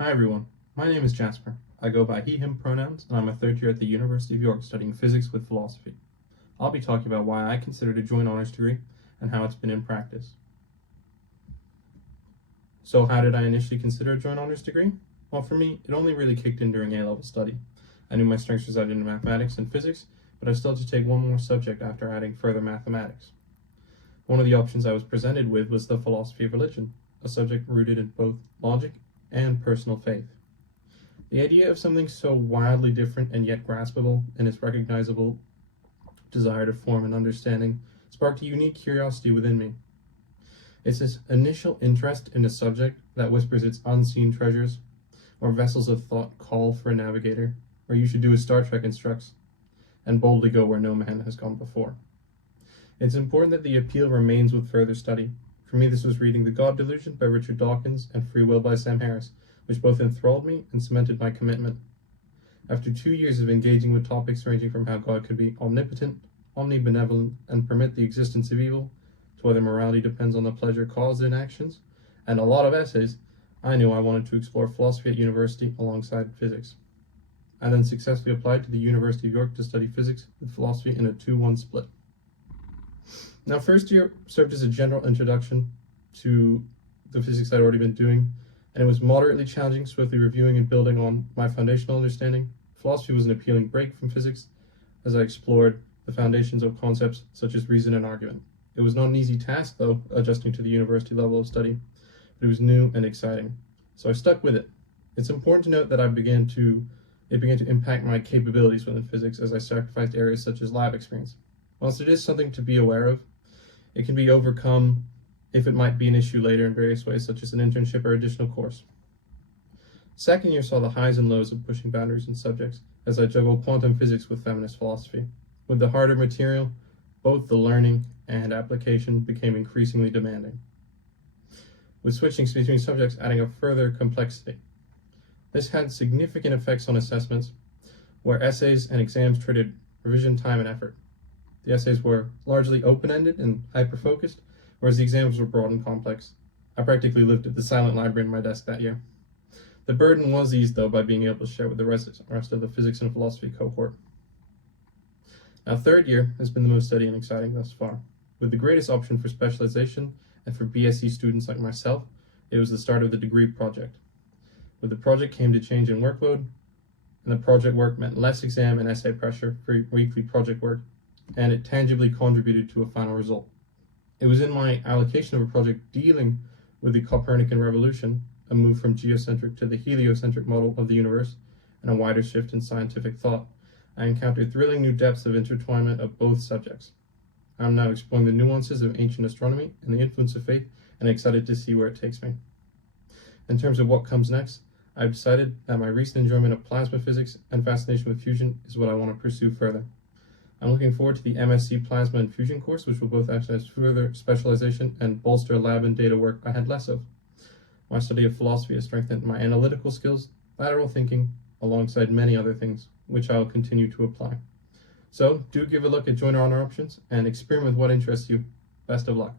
Hi everyone, my name is Jasper. I go by he, him pronouns, and I'm a third year at the University of York studying physics with philosophy. I'll be talking about why I consider it a joint honors degree and how it's been in practice. So how did I initially consider a joint honors degree? Well, for me, it only really kicked in during A-level study. I knew my strengths resided in mathematics and physics, but I still had to take one more subject after adding further mathematics. One of the options I was presented with was the philosophy of religion, a subject rooted in both logic and personal faith. The idea of something so wildly different and yet graspable in its recognizable desire to form an understanding sparked a unique curiosity within me. It's this initial interest in a subject that whispers its unseen treasures, or vessels of thought call for a navigator, where you should do as Star Trek instructs, and boldly go where no man has gone before. It's important that the appeal remains with further study. For me, this was reading The God Delusion by Richard Dawkins and Free Will by Sam Harris, which both enthralled me and cemented my commitment. After 2 years of engaging with topics ranging from how God could be omnipotent, omnibenevolent, and permit the existence of evil, to whether morality depends on the pleasure caused in actions, and a lot of essays, I knew I wanted to explore philosophy at university alongside physics. I then successfully applied to the University of York to study physics with philosophy in a 2-1 split. Now, first year served as a general introduction to the physics I'd already been doing, and it was moderately challenging, swiftly reviewing and building on my foundational understanding. Philosophy was an appealing break from physics as I explored the foundations of concepts such as reason and argument. It was not an easy task, though, adjusting to the university level of study, but it was new and exciting, so I stuck with it. It's important to note that it began to impact my capabilities within physics as I sacrificed areas such as lab experience. Whilst it is something to be aware of, it can be overcome if it might be an issue later in various ways, such as an internship or additional course. Second year saw the highs and lows of pushing boundaries in subjects as I juggled quantum physics with feminist philosophy. With the harder material, both the learning and application became increasingly demanding, with switching between subjects adding a further complexity. This had significant effects on assessments, where essays and exams traded revision time and effort. The essays were largely open-ended and hyper-focused, whereas the exams were broad and complex. I practically lived at the silent library in my desk that year. The burden was eased, though, by being able to share with the rest of the physics and philosophy cohort. Now, third year has been the most steady and exciting thus far. With the greatest option for specialization, and for BSc students like myself, it was the start of the degree project. With the project came the change in workload, and the project work meant less exam and essay pressure for weekly project work, and it tangibly contributed to a final result. It was in my allocation of a project dealing with the Copernican revolution, a move from geocentric to the heliocentric model of the universe, and a wider shift in scientific thought, I encountered thrilling new depths of intertwinement of both subjects. I'm now exploring the nuances of ancient astronomy and the influence of faith, and excited to see where it takes me. In terms of what comes next, I've decided that my recent enjoyment of plasma physics and fascination with fusion is what I want to pursue further. I'm looking forward to the MSc Plasma and Fusion course, which will both act as further specialization and bolster lab and data work I had less of. My study of philosophy has strengthened my analytical skills, lateral thinking, alongside many other things, which I will continue to apply. So, do give a look at joint honor options and experiment with what interests you. Best of luck.